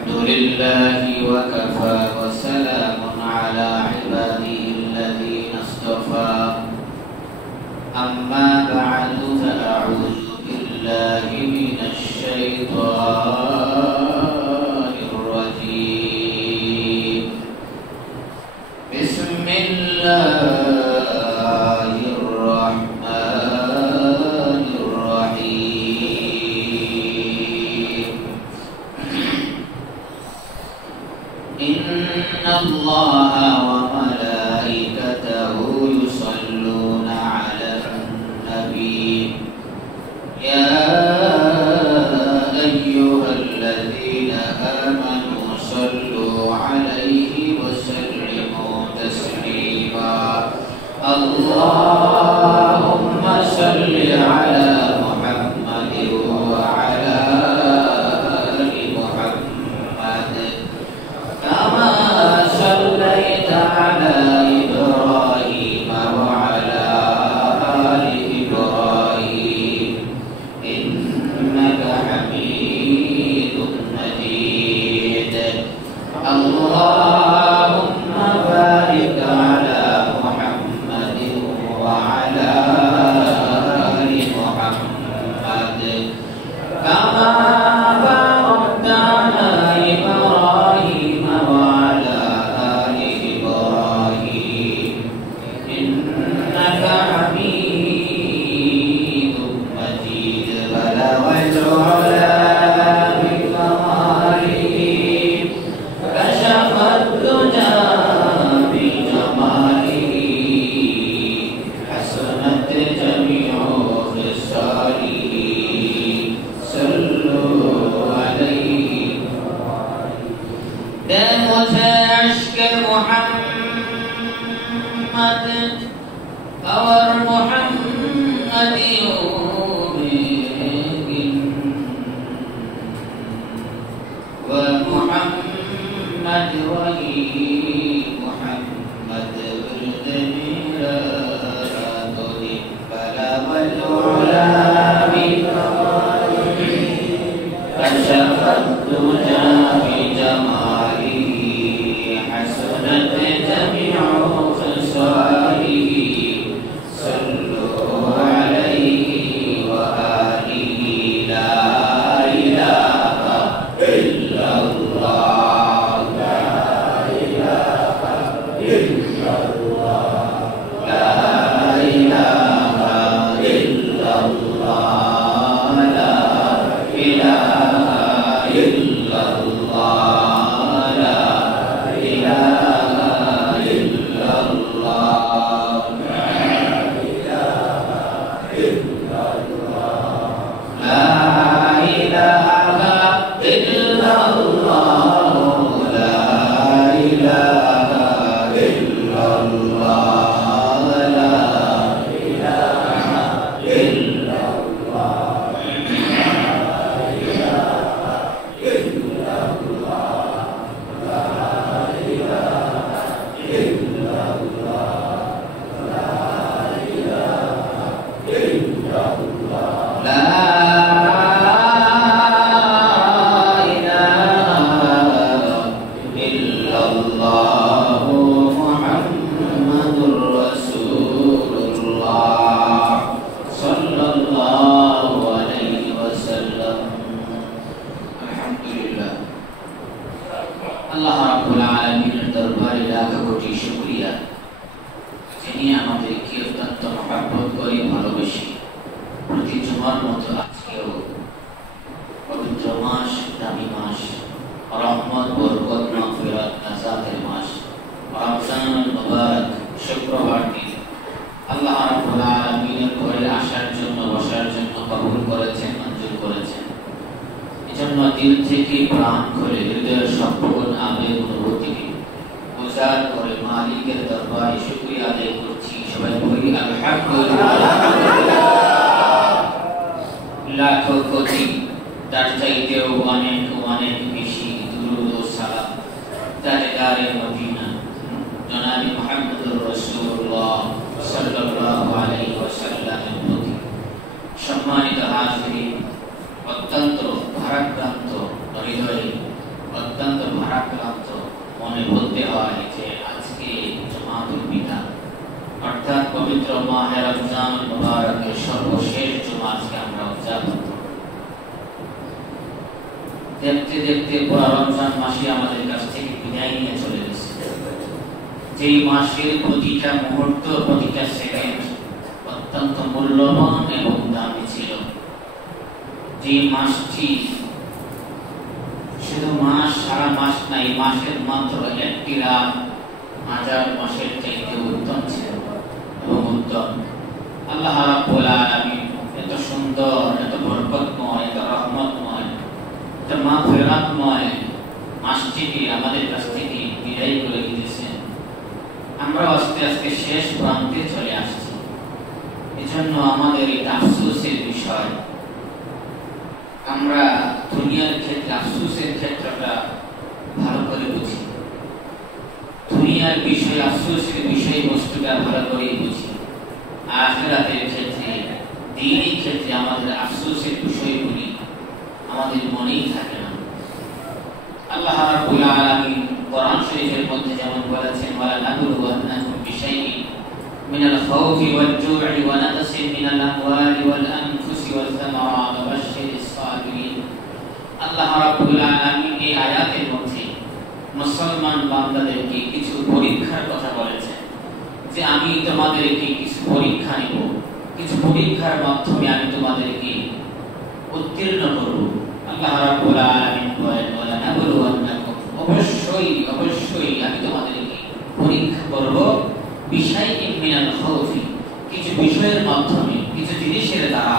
الحمد لله وكفى وسلام على عباده الذين اصطفى أما بعد فأعوذ بالله من الشيطان الرجيم بسم الله الرحمن الرحيم إن الله وملائكته يصلون على النبي يا أيها الذين آمنوا صلوا عليه وسلموا تسليما اللهم صل على محمد وعلى آل محمد كما صليت على إبراهيم وعلى آل إبراهيم إنك حميد مجيد اللهم بارك على محمد وعلى آل محمد كما باركت على إبراهيم وعلى آل إبراهيم إنك حميد مجيد بلغ العلا بكماله كشف الدجى بجماله حسنت جميع خصاله صلوا عليه دمت عشق محمد اور محمد ومحمد وهي محمد ورد ميراد بلغ العلا بكماله كشف الدجى بجماله حسنت جميع خصاله صلوا عليه وآله لا إله إلا الله لا إله إلا الله لا إله إلا الله لا إله إلا الله لا إله إلا الله لا إله إلا الله لا إله إلا الله لا إله إلا الله لا إله إلا الله আল্লাহ রাব্বুল আলামিনের দরবারে লাখ কোটি শুকরিয়া যিনি আমাদেরকে অত্যন্ত মহব্বত করে ভালোবাসি প্রতি জুমার মতো আজকেও পবিত্র মাস দামি মাস রহমত বরকত মাগফিরাত নাজাতের মাস রমজানুল মুবারক শুক্রবার দিন আল্লাহ রাব্বুল আলামিনের ঘরে আসার জন্য বসার জন্য কবুল করেছেন মঞ্জুর করেছেন এজন্য দিল থেকে প্রাণ খুলে হৃদয়ের সম্পূর্ণ আবেগ অনুভূতিকে উজাড় করে মালিকের দরবারে শুকরিয়া আদায় করছি সবাই বলি আলহামদুলিল্লাহ লাখো কোটি তার চাইতেও অনেক অনেক বেশি দুরূদ ও সালাম তাজদারে মদিনা জনাবে মুহাম্মদুর রাসূলুল্লাহ সাল্লাল্লাহু আলাইহি ওয়াসাল্লামের প্রতি সম্মানিত হাজিরিন অত্যন্ত ভারাক্রান্ত হৃদয়ে ভারাক্রান্ত মনে বলতে হয় যে আজকে জুমাতুল বিদা অর্থাৎ পবিত্র মাহে রমজান মুবারকের সর্বশেষ জুমা আজকে আমরা উদযাপন করব। দেখতে দেখতে পুরো রমজান মাসে আমাদের কাছ থেকে বিদায় নিয়ে চলে গেছে। যেই মাসের প্রতিটা মুহূর্ত, প্রতিটা সেকেন্ড অত্যন্ত মূল্যবান এবং দামি ছিল। যে মাসটি শুধু মাস, সারা মাস নাই, মাসের মাত্র একটি রাত হাজার মাসের চাইতে উত্তম ছিল এবং উত্তম। আল্লাহ রাব্বুল আলামিন এত সুন্দর, এত বরকতময়, এত রহমতময়, এত মাগফিরাতময় মাসটিকে আমাদের কাছ থেকে বিদায় করে দিয়েছেন। আমরা আস্তে আস্তে শেষ প্রান্তে চলে আসছি। এজন্য আমাদের এটা আফসোসের বিষয়। আমরা দুনিয়ার ক্ষেত্রে আফসোসের ক্ষেত্রটা ভালো করে বুঝি, দুনিয়ার বিষয় আফসোসের বিষয়বস্তুটা ভালো করে বুঝি। আখিরাতের ক্ষেত্রে, দ্বীনের ক্ষেত্রে আমাদের আফসোসের বিষয়গুলি আমাদের মনেই থাকে না। আল্লাহ রাব্বুল আলামিন কোরআন শরীফের মধ্যে যেমন বলেছেন, ওয়ালা নাবলুওয়ান্নাকুম বিশাইইন মিনাল খাউফি ওয়াল জু'i ওয়া নাকসিন মিনাল আমওয়ালি ওয়াল আনফুসি ওয়াস সামারাত ওয়া বাশশিরিস সাবিরিন। আল্লাহ রাব্বুল আলামিন এই আয়াতের মধ্যে মুসলমান বান্দাদেরকে কিছু পরীক্ষার কথা বলেছেন, যে আমি তোমাদেরকে কিছু পরীক্ষা নিব, কিছু পরীক্ষার মাধ্যমে আমি তোমাদেরকে উত্তীর্ণ করব। আল্লাহ রাব্বুল আলামিন বলেন, ওয়ালা নাবলুওয়ান্নাকুম, অবশ্যই অবশ্যই আমি তোমাদেরকে পরীক্ষা করব, বিশাইইন মিনাল খাউফি, কিছু বিষয়ের মাধ্যমে, কিছু জিনিসের দ্বারা।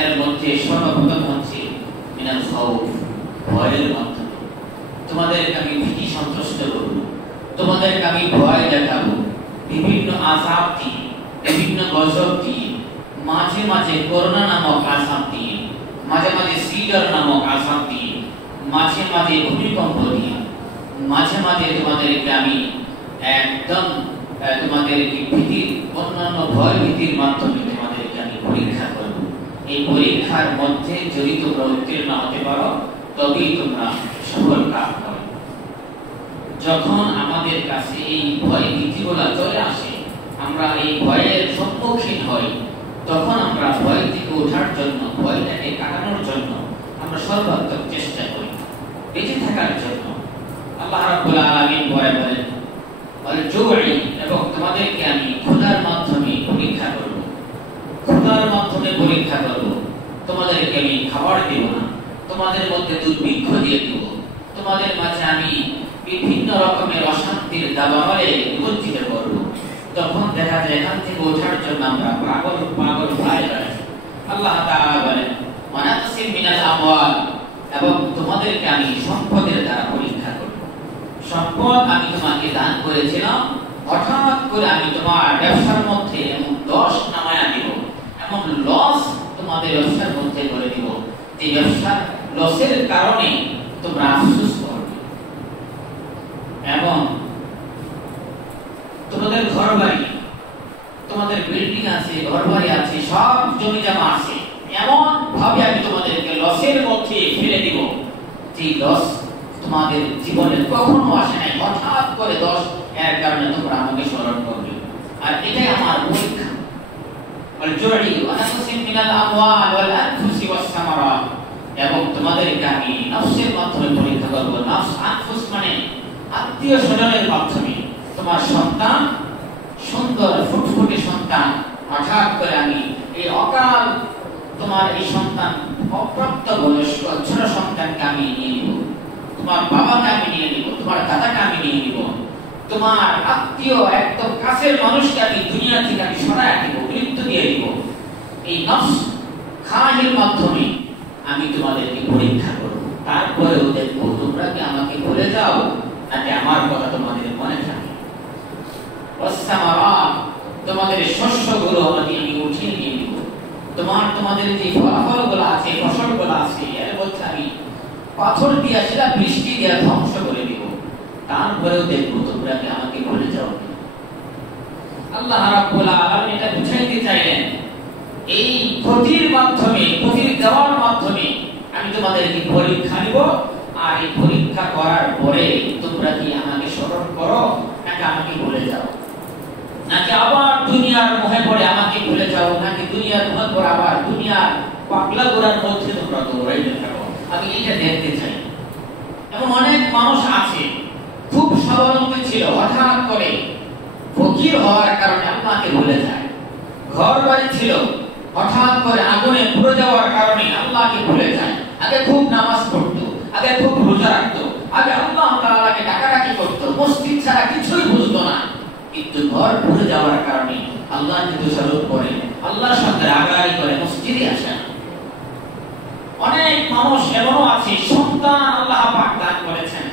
এর মধ্যে সর্বপ্রথম হচ্ছে মিনাল খাউফ, ভয়ের মাধ্যমে। তোমাদেরকে আমি ভীতি সন্ত্রস্ত করব, তোমাদেরকে আমি ভয় দেখাবো বিভিন্ন আযাব দিয়ে, বিভিন্ন গজব দিয়ে, মাঝে মাঝে করোনা নামক আযাব দিয়ে, মাঝে মাঝে সিডর নামক আযাব দিয়ে, মাঝে মাঝে ভূমিকম্প দিয়ে, মাঝে মাঝে তোমাদেরকে আমি একদম তোমাদেরকে ভীতির, অন্যান্য ভয় ভীতির মাধ্যমে তোমাদেরকে আমি পরীক্ষা করব। এই পরীক্ষার মধ্যে যদি তোমরা উত্তীর্ণ হতে পারো তবেই তোমরা সফল কাম করো। যখন আমাদের কাছে এই ভয় ভীতিগুলো চলে আসে, আমরা এই ভয়ের সম্মুখীন হই, তখন আমরা ভয় থেকে ওঠার জন্য, ভয়টাকে কাটানোর জন্য আমরা সর্বাত্মক চেষ্টা করি বেঁচে থাকার জন্য। আল্লাহ রাব্বুল আলামিন বলেন, ওয়াল জু'i, এবং তোমাদেরকে আমি ক্ষুধার মাধ্যমে পরীক্ষা করব, ক্ষুধার মাধ্যমে পরীক্ষা করব। তোমাদেরকে আমি খাবার দেব না, তোমাদের মধ্যে দুর্ভিক্ষ দিয়ে দেব, তোমাদের মাঝে আমি বিভিন্ন রকমের অশান্তির দাবানলে নিমজ্জিত করব। তখন দেখা যায় এখান থেকে ওঠার জন্য আমরা পাগল পাগল হয়ে যাই। আল্লাহ তাআলা বলেন, ওয়া নাকসিম মিনাল আমওয়াল, এবং তোমাদেরকে আমি সম্পদের দ্বারা পরীক্ষা করব। সম্পদ আমি তোমাকে দান করেছিলাম, হঠাৎ করে আমি তোমার ব্যবসার মধ্যে এমন দোষ নামায়া দিব, এমন লস তোমাদের ব্যবসার মধ্যে করে দিব, যে ব্যবসার লসের কারণে তোমরা আফসোস করবে। এবং তোমাদের ঘরবাড়ি, তোমাদের বিল্ডিং আছে, ঘরবাড়ি আছে, সব জমি জমা আছে, এমন ভাবে আমি তোমাদেরকে লসের মধ্যে ফেলে দিব, যে লস তোমাদের জীবনে কখনো আসে নাই, হঠাৎ করে দোষ, এর কারণে তোমরা আমাকে স্মরণ করবে। আর এটাই আমার পরীক্ষা। ওয়াল জু'i ওয়া নাকসিম মিনাল আমওয়াল ওয়াল আনফুসি ওয়াস সামারাত, এবং তোমাদেরকে আমি নফসের মাধ্যমে পরীক্ষা করব। নফস, আনফুস মানে আত্মীয় স্বজনের মাধ্যমে। তোমার সন্তান, সুন্দর ফুটফুটে সন্তান, হঠাৎ করে আমি এই অকাল তোমার এই সন্তান, অপ্রাপ্ত বয়স্ক ছোট সন্তানকে আমি নিয়ে নিব, তোমার বাবাকে আমি নিয়ে নিব, তোমার দাদাকে আমি নিয়ে নিব, তোমার আত্মীয় একদম কাছের মানুষকে আমি দুনিয়া থেকে আমি সরায় দিব, মৃত্যু দিয়ে দিব। এই নফস খাহির মাধ্যমে আমি তোমাদেরকে পরীক্ষা করব। তারপরেও দেখবো তোমরা কি আমাকে ভুলে যাও নাকি আমার কথা তোমাদের মনে থাকে। ওয়াসসামারাত, তোমাদের শস্যগুলো আমি উঠিয়ে নিয়ে নিব, তোমাদের যে ফলগুলো আছে, ফসলগুলো আছে, এর মধ্যে আমি পাথর দিয়া, সেটা বৃষ্টি দিয়া ধ্বংস করে দিব। তারপরেও দেখবো তোমরা কি আমাকে ভুলে যাও। আল্লাহ রাব্বুল আলামিন এটা বুঝাইতে চাইলেন, এই ক্ষতির মাধ্যমে, ক্ষতির দেওয়ার মাধ্যমে আমি তোমাদেরকে পরীক্ষা নিব। আর এই পরীক্ষা পরীক্ষা করার পরে তোমরা কি আমাকে স্মরণ করো নাকি আমাকে ভুলে যাও, নাকি আবার দুনিয়ার মোহে পড়ে আমাকে ভুলে যাও, নাকি দুনিয়ার মোহে পড়ে আবার দুনিয়ার পাগলা গোড়ার মধ্যে তোমরা দৌড়াইতে থাকো। আমি এটা দেখতে চাই। এমন অনেক মানুষ আছে খুব স্বাবলম্বী ছিল, হঠাৎ করে ফকির হওয়ার কারণে আল্লাহকে ভুলে যায়। ঘর বাড়ি ছিল, হঠাৎ করে আগুনে পুড়ে যাওয়ার কারণে আল্লাহকে ভুলে যায়। আগে খুব নামাজ পড়তো, আগে খুব রোজা রাখতো, আগে আল্লাহ তাআলাকে ডাকাডাকি করতো, মসজিদ ছাড়া কিছুই বুঝতো না। কিন্তু ঘর পুড়ে যাওয়ার কারণে আল্লাহকে দোষারোপ করে, আল্লাহর সঙ্গে রাগারাগি করে, মসজিদে আসে না। অনেক মানুষ এমনও আছে সন্তান আল্লাহ পাক দান করেছেন,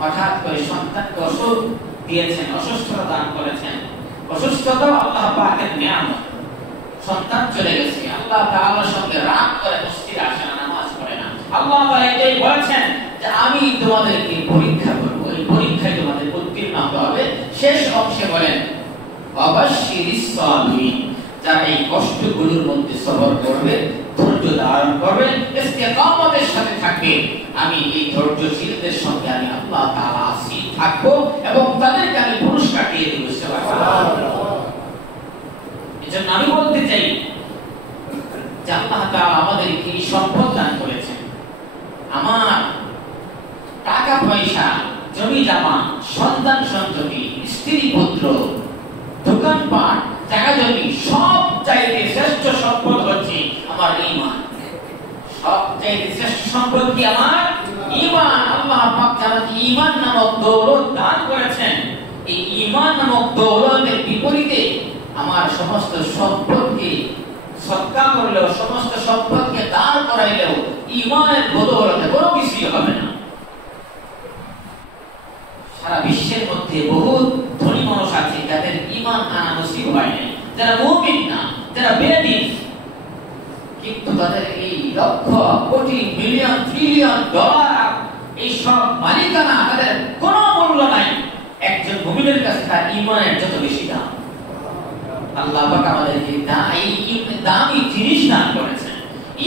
হঠাৎ করে সন্তানকে অসুখ দিয়েছেন, অসুস্থতা দান করেছেন। অসুস্থতাও আল্লাহ পাকের নিয়ামত। সন্তান চলে গেছে, আল্লাহ তাআলার সঙ্গে রাগ করে মসজিদে আসে না, নামাজ পড়ে না। আল্লাহ তাআলা এটাই বলেছেন যে আমি তোমাদেরকে পরীক্ষা করব, এই পরীক্ষায় তোমাদের উত্তীর্ণ হতে হবে। শেষ অংশে বলেন ওয়াবাশশিরিস সাবিরিন, যারা এই কষ্টগুলোর মধ্যে সবর করবে, ধৈর্য ধারণ করবে, ইস্তিকামতের সাথে থাকবে, আমি এই ধৈর্যশীলদের সঙ্গে আমি আল্লাহ তাআলা আছি, থাকবো এবং তাদেরকে আমি পুরস্কার দিয়ে দেব। সুবহানাল্লাহ। এজন্য আমি বলতে চাই যে আল্লাহ তাআলা আমাদেরকে এই সম্পদ দান করেছেন। আমার টাকা পয়সা, জমি জমা, সন্তান সন্ততি, স্ত্রী পুত্র, দোকানপাট, জায়গা জমি, সব চাইতে শ্রেষ্ঠ সম্পদ হচ্ছে আমার ঈমান। সব চাইতে শ্রেষ্ঠ সম্পদ কি? আমার ঈমান। আল্লাহ পাক আমাকে ঈমান নামক দৌলত দান করেছেন। এই ঈমান নামক দৌলতের বিপরীতে আমার সমস্ত সম্পদকে সদকা করলেও, সমস্ত সম্পদকে দান করাইলেও ঈমানের বদৌলতে কোনো কিছুই হবে না। সারা বিশ্বের মধ্যে বহু ধনী মানুষ আছে যাদের ঈমান আনা নসিব হয় নাই, যারা মুমিন না, যারা বেঈমান, কিন্তু তাদের এই lakh crore million trillion dollar এই সব মালিকানা তাদের কোনো মূল্য নাই একজন মুমিনের কাছে তার ঈমানের যত বেশি দাম। আল্লাহ পাক আমাদেরকে দামি জিনিস দান করেছেন,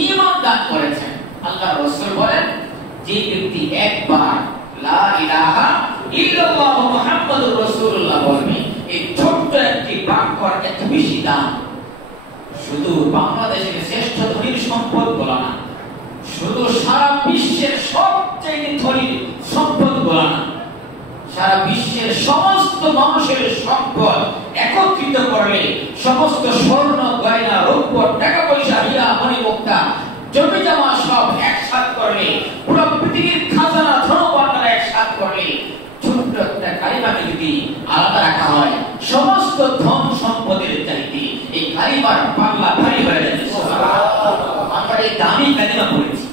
ঈমান দান করেছেন। আল্লাহর রাসূল বলেন, যে ব্যক্তি একবার লা ইলাহা ইল্লাল্লাহু মুহাম্মাদুর রাসূলুল্লাহ বলবে, এই ছোট্ট একটি বাক্যের এত বেশি দাম। শুধু বাংলাদেশের শ্রেষ্ঠ ধনীর সম্পদ বলা না, শুধু সারা বিশ্বের সবচেয়ে ধনী সম্পদ বলা না, সারা বিশ্বের সমস্ত মানুষের সম্পদ একত্রিত করলে, সমস্ত স্বর্ণ গয়না রৌপ্য টাকা পয়সা হীরা মণিমুক্তা জমি জমা সব একসাথে করলে, পুরো পৃথিবীর খাজানা ধনভাণ্ডার একসাথে করলে, ছোট্ট একটা কালিমাকে যদি আলাদা রাখা হয়, সমস্ত ধন সম্পদের চাইতে এই কালিমার পাল্লা ভারী হয়ে যাবে। আমরা এই দামি কালিমা পড়েছি,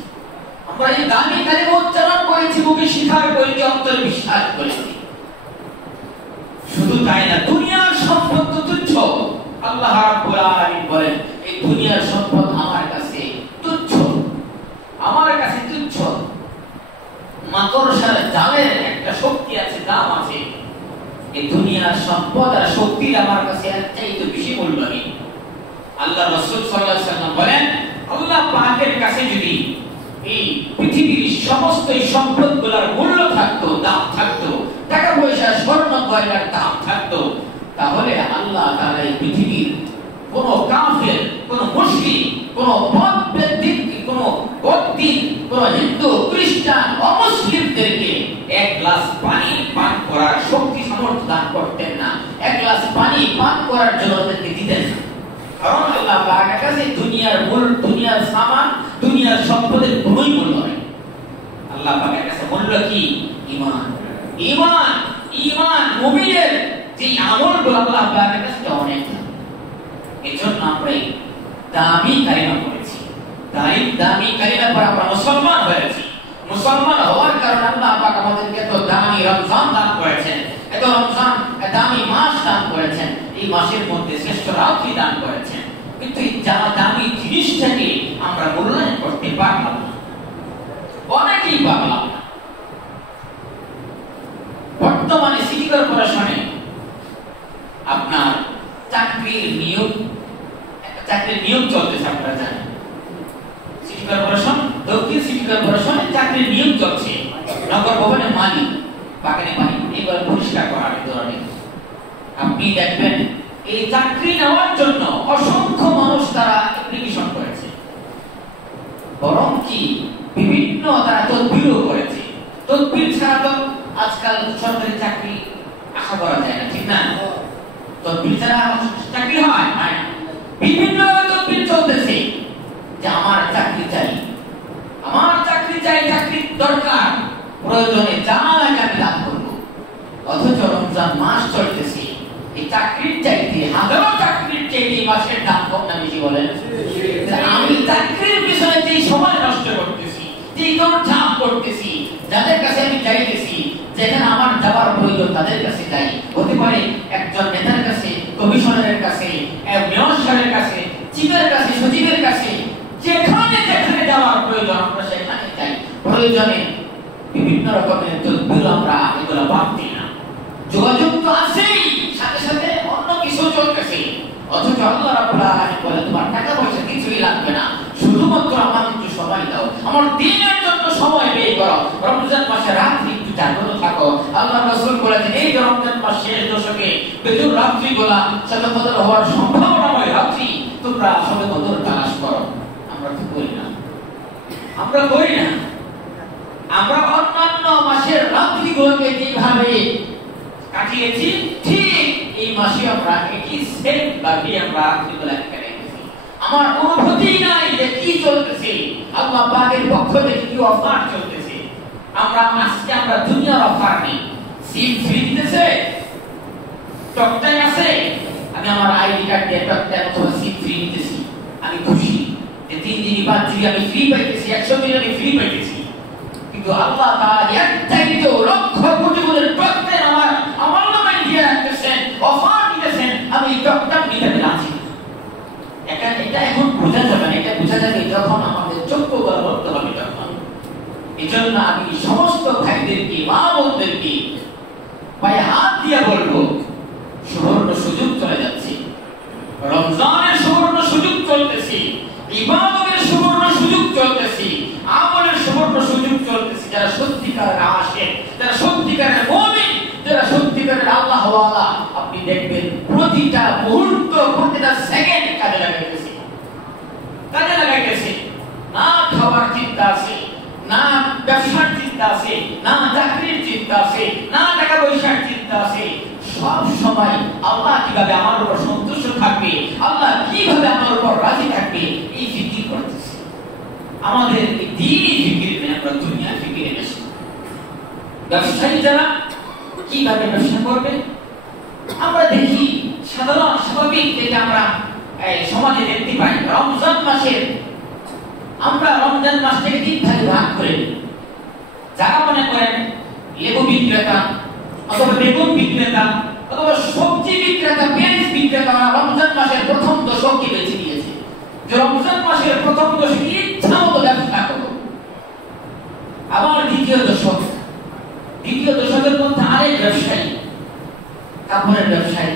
আমরা এই দামি কালিমা উচ্চারণ করেছি, মুখে স্বীকার করেছি, অন্তরে বিশ্বাস করেছি। শুধু তাই না, দুনিয়ার সম্পদ তো তুচ্ছ। আল্লাহ রাব্বুল আলামিন বলেন, এই দুনিয়ার সম্পদ আমার কাছে তুচ্ছ, আমার কাছে তুচ্ছ। মাকড়সার জালের একটা শক্তি আছে, দাম আছে। এই দুনিয়ার সম্পদ আর শক্তির আমার কাছে এর চাইতে বেশি মূল্যহীন। আল্লাহ রাসূল সাল্লাল্লাহু আলাইহি ওয়াসাল্লাম বলেন, আল্লাহ পাকের কাছে যদি এই পৃথিবীর সমস্ত এই সম্পদগুলোর মূল্য থাকতো, দাম থাকতো, টাকা পয়সা স্বর্ণ গয়নার দাম থাকতো, তাহলে আল্লাহ তাআলা এই পৃথিবীর কোন কাফের, কোন মুশরিক, কোন বদদিন, কোন বদদিন, কোন হিন্দু, খ্রিস্টান, অমুসলিমদেরকে এক গ্লাস পানি পান করার শক্তি সামর্থ্য দান করতেন না, এক গ্লাস পানি পান করার জন্য তাদেরকে দিতেন না। কারণ আল্লাহ পাকের কাছে দুনিয়ার মূল, দুনিয়ার সামান, দুনিয়ার সম্পদের কোনোই মূল্য নেই। আল্লাহ পাকের কাছে মূল্য কি? ঈমান। ঈমান, ঈমান মুমিনের যে আমলগুলো আল্লাহ পাকের কাছে অনেক। এজন্য আমরা দামি কালিমা পড়েছি, দামি কালিমা পড়ে আমরা মুসলমান হয়েছি। মুসলমান হওয়ার কারণে আল্লাহ পাক আমাদেরকে এত দামি রমজান দান করেছেন, এত রমজান দামি মাস দান করেছেন, এই মাসের মধ্যে শ্রেষ্ঠ রাত্রি দান করেছেন। কিন্তু এই দামি জিনিসটাকে আমরা মূল্যায়ন করতে পারলাম না, অনেকেই পারলাম না। বর্তমানে সিটি কর্পোরেশনে আপনার চাকরির নিয়োগ চলতেছে, আপনারা জানেন। সিটি কর্পোরেশন, দক্ষিণ সিটি কর্পোরেশনে চাকরির নিয়োগ চলছে। নগর পানি, বাগানে পানি এবার পরিষ্কার করার ধরনের আপনি দেখবেন এই চাকরি নেওয়ার জন্য অসংখ্য মানুষ তারা অ্যাপ্লিকেশন করেছে, বরং কি বিভিন্ন তারা তদবিরও করেছে। তদবির ছাড়া তো আজকাল সরকারি চাকরি আশা করা যায় না, ঠিক না? তদবির ছাড়া চাকরি হয় না। বিভিন্ন তদবির চলতেছে যে আমার চাকরি চাই, আমার চাকরি চাই, চাকরির দরকার, প্রয়োজনে যা লাগে আমি লাভ করবো। অথচ রমজান মাস চলতেছে, এই চাকরির চাইতে হাজারো চাকরির চাইতে মাসের দাম কম না বেশি? বলেন। আমি চাকরির পিছনে যে সময় নষ্ট করতেছি, যে দৌড়ঝাঁপ করতেছি, যাদের কাছে আমি চাইতেছি, যেখানে আমার যাবার প্রয়োজন তাদের কাছে যাই। হতে পারে একজন নেতার কাছে, কমিশনারের কাছে, মেয়র সাহেবের কাছে, চিফের কাছে, সচিবের কাছে, যেখানে যেখানে যাওয়ার প্রয়োজন আমরা সেখানে যাই। প্রয়োজনে বিভিন্ন রকমের তদবির আমরা এগুলো বাদ দিই না। যোগাযোগ তো আছেই, সাথে সাথে অন্য কিছু চলতেছে। অথচ আল্লাহ রাব্বুল আলামিন বলে তোমার টাকা পয়সা কিছুই লাগবে না, শুধুমাত্র আমার একটু সময় দাও, আমার দিনের জন্য সময় ব্যয় করো। রমজান মাসে রাত্রি একটু জাগ্রত থাকো। আল্লাহ রাসূল বলেছেন এই রমজান মাস শেষ দশকে বেজুর রাত্রিগুলা শবে কদর হওয়ার সম্ভাবনাময় রাত্রি তোমরা শবে কদর তালাশ করো। আমরা তো করি না, আমরা করি না। আমরা অন্যান্য মাসের রাত্রিগুলোকে যেভাবে কাটিয়েছি ঠিক এই মাসে আমরা একই সেম ভাবে আমরা রাত্রিগুলো কাটিয়েছি। আমার অনুভূতি নাই যে কি চলতেছে, আল্লাহ পাকের পক্ষ থেকে কি অফার চলতেছে। আমরা আজকে আমরা দুনিয়ার অফার নেই, সিম ফ্রি দিতেছে, টকটাই আছে, আমি আমার আইডি কার্ড দিয়ে টকটাই অথবা সিম ফ্রি দিতেছি, আমি খুশি যে 3 দিন 5 দিন আমি ফ্রি পাইতেছি, 100 দিন আমি ফ্রি পাইতেছি। কিন্তু আল্লাহ তাআলা এর চাইতে লক্ষ কোটি গুণের টকটাই আমার নামে দিয়ে রাখতেছেন, অফার দিতেছেন, আমি টকটা নিতে রাজি। এটা এখন বোঝা যাবে না, এটা বোঝা যাবে যখন আমাদের চক্ষু বলতে হবে তখন। এই জন্য আমি সমস্ত ভাইদেরকে, মা বোনদেরকে পায়ে হাত দিয়ে বলবো, সুবর্ণ সুযোগ চলে যাচ্ছে, রমজানের সুবর্ণ সুযোগ চলতেছে, ইবাদতের সুবর্ণ সুযোগ চলতেছে, আমলের সুবর্ণ সুযোগ চলতেছে। যারা সত্যিকারের আশিক, যারা সত্যিকারের মুমিন, যারা সত্যিকারের আল্লাহ ওয়ালা, আপনি দেখবেন প্রতিটা মুহূর্ত, প্রতিটা সেকেন্ড কাজে লাগাইতেছে, কাজে লাগাইতেছে। না খাবার চিন্তা আছে, না ব্যবসার চিন্তা আছে, না চাকরির চিন্তা আছে, না টাকা পয়সার চিন্তা আছে। সব সময় আল্লাহ কিভাবে আমার উপর সন্তুষ্ট থাকবে, আল্লাহ কিভাবে আমার উপর রাজি থাকবে, এই ফিকির করতেছে। আমাদের এই দ্বীনি ফিকির নেই, আমরা দুনিয়া ফিকিরে বেশি। ব্যবসায়ী যারা কিভাবে ব্যবসা করবে আমরা দেখি, সাধারণ স্বাভাবিক যেটা আমরা সমাজে দেখতে পাই, রমজান মাসের আমরা রমজান মাসটাকে 3 ভাগে ভাগ করে দিই। যারা মনে করেন লেবু বিক্রেতা অথবা বেগুন বিক্রেতা অথবা সবজি বিক্রেতা, পেঁয়াজ বিক্রেতা, রমজান মাসের প্রথম দশকে বেছে নিয়েছে যে রমজান মাসের প্রথম দশকে ইচ্ছা মতো ব্যবসা করো। আবার দ্বিতীয় দশকের মধ্যে আরেক ব্যবসায়ী, কাপড়ের ব্যবসায়ী,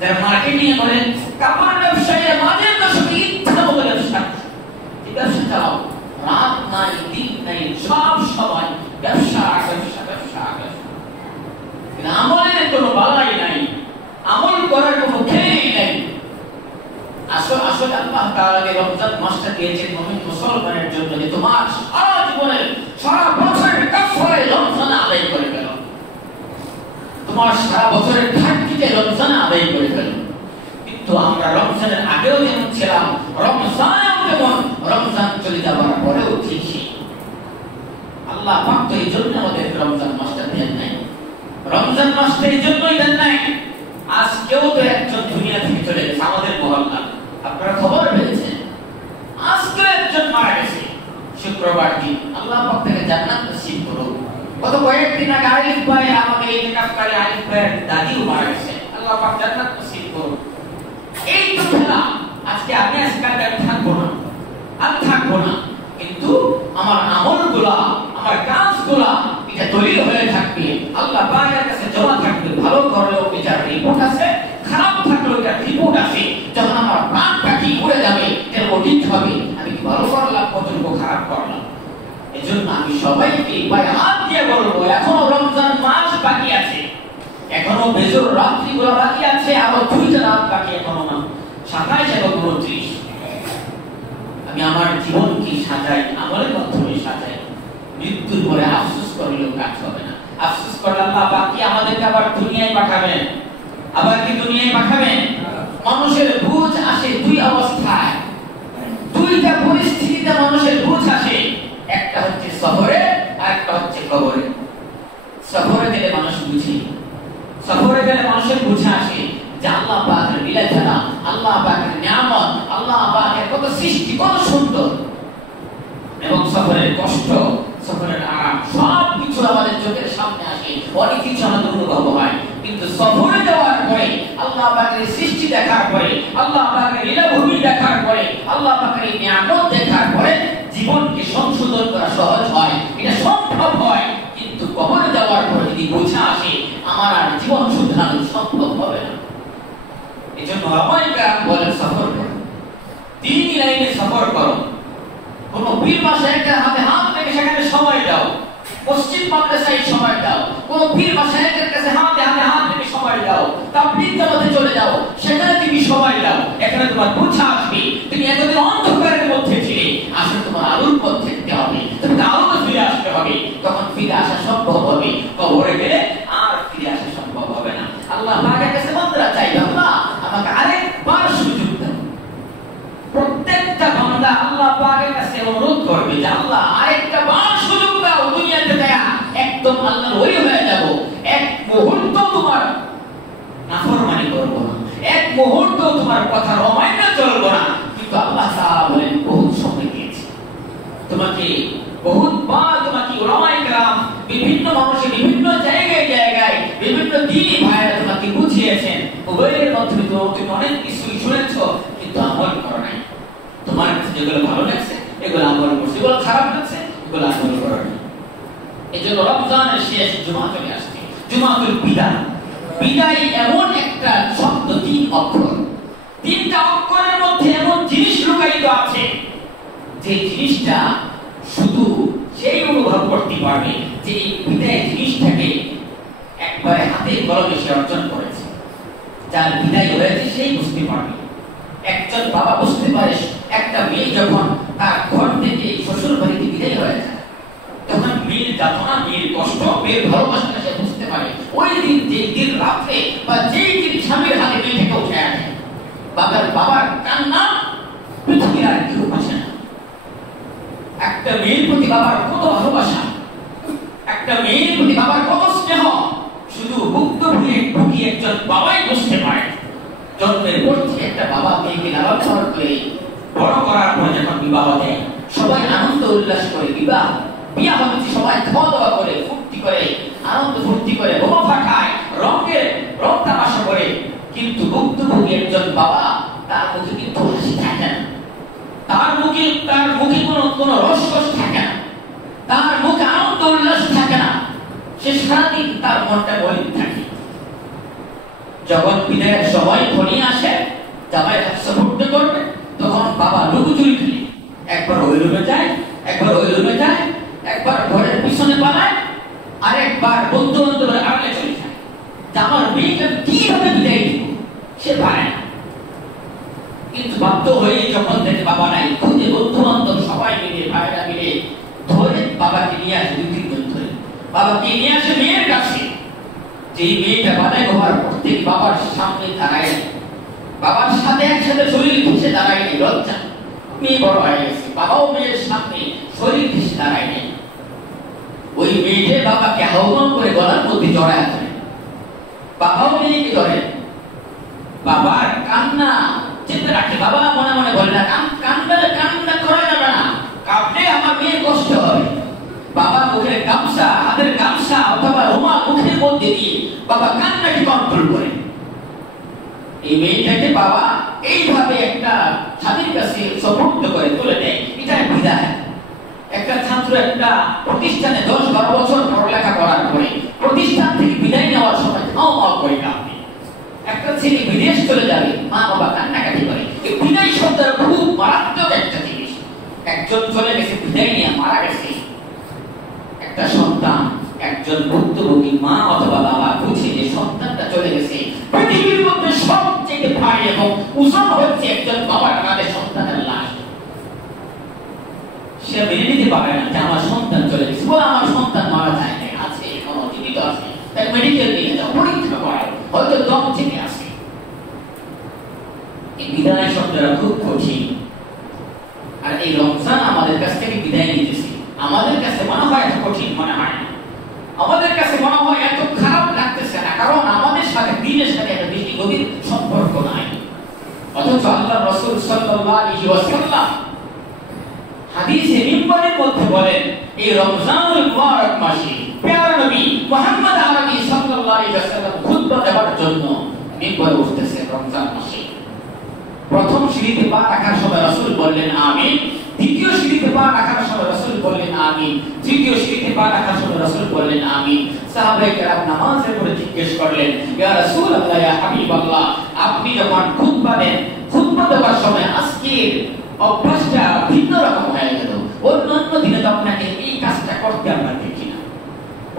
যারা মার্কেটিং করেন, কাপড়ের ব্যবসায়ী মাঝের দশকে ইচ্ছা মতো ব্যবসা চালাও, রাত নাই দিন নাই, সব সময় ব্যবসা ব্যবসা ব্যবসা ব্যবসা। আমলের কোনো বালাই নাই, আমল করার কোনো খেয়ালই নাই। আসলে আল্লাহ তাআলা রমজান মাসটা দিয়েছেন মুমিন মুসলমানের জন্য, যে তোমার সারা জীবনের, সারা বছরের কাফারায় রমজান আদায় করে গেল, তোমার সারা বছরের ঘাটতিতে রমজান আদায় করে গেল। কিন্তু আমরা রমজানের আগেও যেমন ছিলাম, রমজানেও যেমন, রমজান চলে যাওয়ার পরেও ঠিক। আল্লাহ পাক তো এই জন্য আমাদের রমজান মাসটা দেন নাই, রমজান মাসটা এই জন্যই দেন নাই। আজকেও তো একজন দুনিয়া থেকে চলে গেছে আমাদের মহল্লা, আপনারা খবর পেয়েছেন, আজকে একজন মারা গেছে শুক্রবার দিন। আল্লাহ পাক তাকে জান্নাত নসিব করুক। গত কয়েকদিন আগে আরিফ ভাই, আমাদের এই কাফকারী আরিফ ভাইয়ের দাদিও মারা গেছে, আল্লাহ পাক জান্নাত নসিব করুক। এই তো খেলা, আজকে আমি আজকাল থাকবো না, আর থাকবো না, কিন্তু আমার আমলগুলা, আমার কাজগুলা এটা দলিল হয়ে থাকবে, আল্লাহ পাকের কাছে জমা থাকবে। ভালো করলেও এটার রিপোর্ট আছে, খারাপ থাকলেও এটার রিপোর্ট আছে। যখন আমার প্রাণটা কি উড়ে যাবে, এর অডিট হবে, আমি কি ভালো করলাম, কতটুকু খারাপ করলাম। এজন্য আমি সবাইকে পায়ে হাত দিয়ে বলবো, এখনো এখনো বেজর রাত্রিগুলো বাকি আছে, আরো 2টা রাত বাকি এখনো না, 27 এবং 29। আমি আমার জীবন কি সাজাই, আমলের মাধ্যমে সাজাই। মৃত্যুর পরে আফসোস করলেও কাজ হবে না। আফসোস করলে আল্লাহ বাকি আমাদেরকে আবার দুনিয়ায় পাঠাবেন। আবার কি দুনিয়ায় পাঠাবেন? মানুষের বুঝ আসে দুই অবস্থায়, দুইটা পরিস্থিতিতে মানুষের বুঝ আসে। একটা হচ্ছে সফরে, আর একটা হচ্ছে কবরে। সফরে গেলে মানুষ বুঝে, সফরে গেলে মানুষের বুঝে আসে যে আল্লাহ পাকের লীলা খেলা, আল্লাহ পাকের নিয়ামত, আল্লাহ পাকের কত সৃষ্টি, কত সুন্দর। এবং সফরের কষ্ট, সফরের আরাম সব কিছু আমাদের চোখের সামনে আসে, অনেক কিছু আমাদের অনুভব হয়। কিন্তু সফরে যাওয়ার পরে, আল্লাহ পাকের সৃষ্টি দেখার পরে, আল্লাহ পাকের লীলাভূমি দেখার পরে, আল্লাহ পাকের নিয়ামত দেখার পরে জীবনকে সংশোধন করা সহজ হয়, এটা সম্ভব হয়। কিন্তু কবরে যাওয়ার পরে যদি বোঝা আসে আমার আর জীবন শুধরানো সম্ভব হবে না। এজন্য ওলামায়ে বলেন সফর করো, দ্বীনি লাইনে সফর করো। কোন পীর মাশায়েখের হাতে হাত রেখে সেখানে সময় দাও, মসজিদ মাদ্রাসায় সময় দাও, কোন পীর মাশায়েখের কাছে হাতে হাত রেখে সময় দাও, তাবলীগ জামাতে চলে যাও, সেখানে তুমি সময় দাও। এখানে তোমার বোঝা আসবে তুমি এতদিন অন্ধকারের মধ্যে ছিলে, আসলে তোমার আলোর পথে যেতে হবে, তোমাকে আলোতে ফিরে আসতে হবে, তখন ফিরে আসা সম্ভব হবে। কবরে গেলে আর ফিরে আসা সম্ভব হবে না। আল্লাহ পাকের কাছে বান্দা চাইবে, আল্লাহ আমাকে আরেকবার সুযোগ দাও। প্রত্যেকটা বান্দা আল্লাহ পাকের কাছে অনুরোধ করবে যে আল্লাহ আরেকটা বার সুযোগ দাও, দুনিয়াতে দেখা একদম আল্লাহর ওলি হয়ে যাব, এক মুহূর্ত তোমার নাফরমানি করব না, এক মুহূর্ত তোমার কথার অমান্য চলব না। কিন্তু আল্লাহ তাআলা বলেন বহুত সময় দিয়েছি তোমাকে, বহুতবার তোমাকে উলামায়ে কেরাম, বিভিন্ন মানুষে বিভিন্ন জায়গায় জায়গায় বিভিন্ন দ্বীনি ভাইরা তোমাকে বুঝিয়েছেন, মোবাইলের মাধ্যমে তুমি অনেক কিছু শুনেছো, কিন্তু আমল করো নাই। তোমার কাছে যেগুলো ভালো লাগছে এগুলো আমল করছো, যেগুলো খারাপ লাগছে এগুলো আমল করো নাই। এজন্য রমজানের শেষ জুমা চলে আসছে, জুমাতুল বিদা। বিদায় এমন একটা শব্দ, 3 অক্ষর, 3টা অক্ষরের মধ্যে এমন জিনিস লুকায়িত আছে যে জিনিসটা শুধু সেই অনুভব করতে পারবে যে বিদায় জিনিসটাকে একবারে হাতে কলমে সে অর্জন করেছে। যার বিদায় হয়েছে সেই বুঝতে পারবে। একজন বাবা বুঝতে পারে একটা মেয়ে যখন তার ঘর থেকে শ্বশুর বাড়িতে বিদায় হয়ে যায়, তখন মেয়ের যাতনা, মেয়ের কষ্ট, মেয়ের ভালোবাসাটা সে বুঝতে পারে। ওই দিন, যে দিন রাত্রে বা যেই দিন স্বামীর হাতে মেয়েটাকে উঠে আনে, বাবার কান্না পৃথিবীর আর কেউ আসে না। একটা মেয়ের প্রতি বাবার কত ভালোবাসা, একটা মেয়ের প্রতি বাবার কত স্নেহ, শুধু ভুক্তভোগী একজন বাবাই বুঝতে পারে। জন্মের পর থেকে একটা বাবা মেয়েকে লালন পালন করে বড় করার পর যখন বিবাহ দেয়, সবাই আনন্দ উল্লাস করে, বিয়া হচ্ছে সবাই খাওয়া দাওয়া করে, ফুর্তি করে, আনন্দ ফুর্তি করে, বোমা ফাটায়, রং তামাশা করে। কিন্তু ভুক্তভোগী একজন বাবা, তার মুখে কিন্তু হাসি থাকে না, তার মুখে কোনো রসকস থাকে না, তার মুখে আনন্দ উল্লাস থাকে না, সে সারাদিন তার মনটা মলিন থাকে। যখন বিদায়ের সময় ঘনিয়ে আসে, জামাই হাসা ফুটতে করবে, তখন বাবা লুকোচুরি খেলে একবার ওই রুমে যায়, একবার ওই রুমে যায়, একবার ঘরের পিছনে পালায়, আরেকবার বন্ধু বান্ধবের আড়ালে চলে যায়। আমার মেয়েকে কিভাবে বিদায় দিব সে পারে না। কিন্তু বাধ্য হয়ে যখন দেখে বাবা নাই, খুঁজে বন্ধু বান্ধব সবাই মিলে, ভাইরা মিলে ধরে বাবাকে নিয়ে আসে, 2-3 জন ধরে বাবাকে নিয়ে আসে মেয়ের কাছে। যে মেয়েটা বাদায় হওয়ার পর থেকে বাবার সামনে দাঁড়ায়, বাবার সাথে একসাথে শরীর ঘেঁষে দাঁড়ায় নেই, লজ্জা, মেয়ে বড় হয়ে গেছে, বাবাও মেয়ের সামনে শরীর ঘেঁষে দাঁড়ায় নেই। ওই মেয়েটে বাবাকে আহ্বান করে গলার মধ্যে জড়ায় ধরে, বাবাও মেয়েকে ধরে, বাবার কান্না চিন্তা রাখে। বাবা মনে মনে বলে না, কান্না করা যাবে না, কাঁদলে আমার মেয়ের কষ্ট হবে। বাবা মুখের গামছা, হাতের গামছা অথবা রুমাল মুখের মধ্যে দিয়ে বাবা কান্নাকে কন্ট্রোল করে। এই মেয়েটাকে বাবা এইভাবে একটা স্বামীর কাছে সুপর্দ করে তুলে দেয়, এটা বিদায়। একটা ছাত্র একটা প্রতিষ্ঠানে 10-12 বছর পড়ালেখা করার পরে প্রতিষ্ঠান থেকে বিদায় নেওয়ার সময় খাওয়া করে কাঁদে। একটা ছেলে বিদেশ চলে যাবে, মা বাবা কান্নাকাটি করে। এই বিদায় শব্দের খুব মারাত্মক একটা জিনিস। একজন চলে গেছে, বিদায় নিয়ে মারা গেছে, একটা সন্তান, একজন ভুক্তভোগী মা অথবা বাবা বুঝে যে সন্তানটা চলে গেছে, পৃথিবীর মধ্যে সবচেয়ে ভারী এবং ওজন হচ্ছে একজন বাবার কাঁধে সন্তানের লাশ। সে মেনে নিতে পারে না যে আমার সন্তান চলে গেছে। বলে আমার সন্তান মারা যায় না, আছে, এখনো জীবিত আছে, তাকে মেডিকেল নিয়ে যাও, পরীক্ষা করাও, হয়তো দম থেকে আসে। এই বিদায় শব্দটা খুব কঠিন। আর এই রমজান আমাদের কাছ থেকে বিদায় নিতেছে, আমাদের কাছে মনে হয় এত কঠিন মনে হয় না, আমাদের কাছে মনে হয় এত খারাপ লাগতেছে না, কারণ আমাদের সাথে দিনের সাথে একটা বেশি গভীর সম্পর্ক নাই। অথচ আল্লাহ রাসূল সাল্লাল্লাহু আলাইহি ওয়াসাল্লাম হাদিসে মিম্বরের মধ্যে বলেন, এই রমজানুল মুবারক মাসে প্যারা নবী মুহাম্মদ আরবি সাল্লাল্লাহু আলাইহি ওয়াসাল্লাম খুতবা দেওয়ার জন্য মিম্বরে উঠতেছেন রমজান মাসে। প্রথম সিঁড়িতে পা রাখার সময় রাসূল বললেন আমিন, দ্বিতীয় সিঁড়িতে পা রাখার সময় রাসূল বললেন আমিন, তৃতীয় সিঁড়িতে পা রাখার সময় রাসূল বললেন আমিন। সাহাবায়ে কেরাম নামাজের পরে জিজ্ঞেস করলেন, ইয়া রাসূলুল্লাহ, ইয়া হাবিবাল্লাহ, আপনি যখন খুতবা দেন, খুতবা দেওয়ার সময় আজকের অভ্যাসটা ভিন্ন রকম হয়ে গেল, অন্যান্য দিনে তো আপনাকে এই কাজটা করতে আমরা দেখি না,